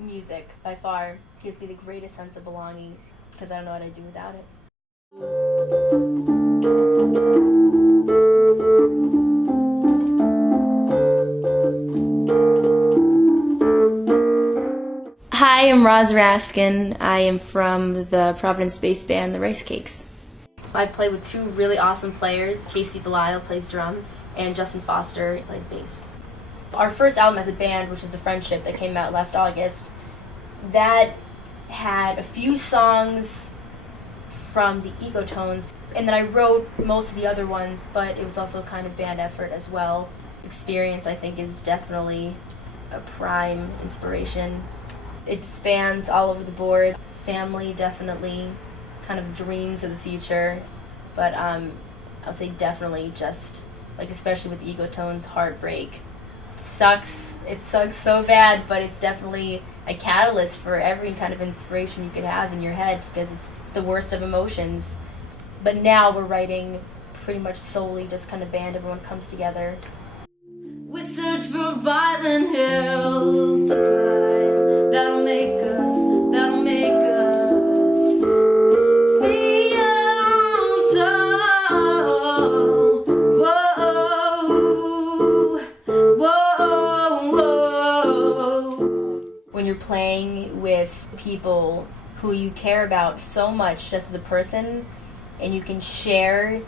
Music, by far, gives me the greatest sense of belonging because I don't know what I'd do without it. Hi, I'm Roz Raskin. I am from the Providence-based band, the Rice Cakes. I play with two really awesome players. Casey Belial plays drums, and Justin Foster plays bass. Our first album as a band, which is The Friendship, that came out last August, that had a few songs from the Ecotones, and then I wrote most of the other ones, but it was also kind of band effort as well. Experience, I think, is definitely a prime inspiration. It spans all over the board. Family, definitely, kind of dreams of the future, but I would say definitely just, like, especially with the Ecotones, heartbreak. It sucks so bad, but it's definitely a catalyst for every kind of inspiration you could have in your head, because it's the worst of emotions. But now we're writing pretty much solely just kind of band, everyone comes together. We search for violent hills to climb, that'll make us feel tall. Whoa. When you're playing with people who you care about so much just as a person, and you can share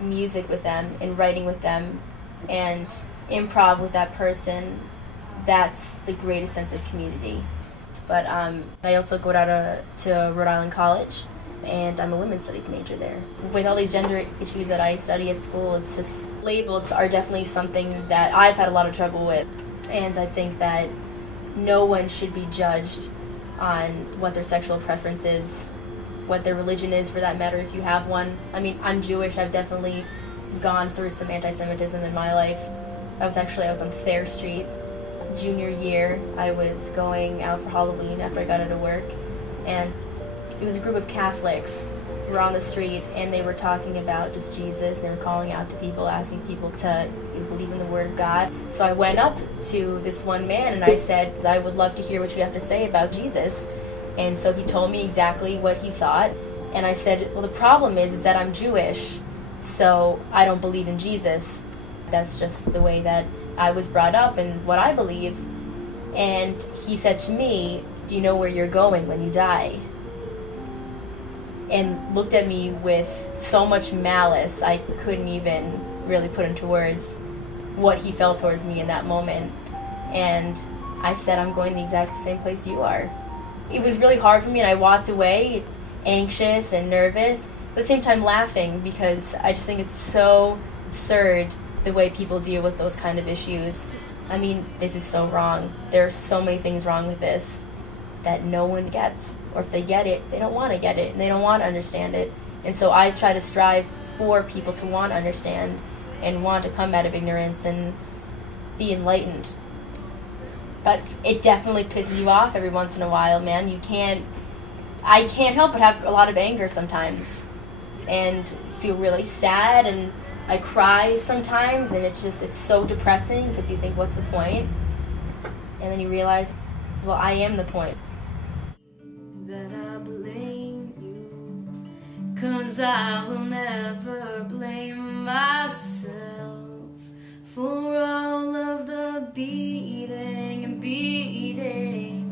music with them and writing with them and improv with that person, that's the greatest sense of community. But I also go down to Rhode Island College, and I'm a women's studies major there. With all these gender issues that I study at school, it's just, labels are definitely something that I've had a lot of trouble with. And I think that no one should be judged on what their sexual preference is, what their religion is for that matter, if you have one. I mean, I'm Jewish, I've definitely gone through some anti-Semitism in my life. I was on Fair Street. Junior year, I was going out for Halloween after I got out of work, and it was a group of Catholics who were on the street, and they were talking about just Jesus, and they were calling out to people, asking people to believe in the Word of God. So I went up to this one man and I said, I would love to hear what you have to say about Jesus. And so he told me exactly what he thought, and I said, well, the problem is that I'm Jewish, so I don't believe in Jesus. That's just the way that I was brought up and what I believe. And he said to me, do you know where you're going when you die? And looked at me with so much malice, I couldn't even really put into words what he felt towards me in that moment. And I said, I'm going the exact same place you are. It was really hard for me, and I walked away anxious and nervous, but at the same time laughing, because I just think it's so absurd the way people deal with those kind of issues. I mean, this is so wrong. There are so many things wrong with this that no one gets. Or if they get it, they don't want to get it, and they don't want to understand it. And so I try to strive for people to want to understand and want to come out of ignorance and be enlightened. But it definitely pisses you off every once in a while, man. I can't help but have a lot of anger sometimes and feel really sad, and I cry sometimes, and it's so depressing because you think, what's the point? And then you realize, well, I am the point. That I blame you, 'cause I will never blame myself for all of the beating and beating.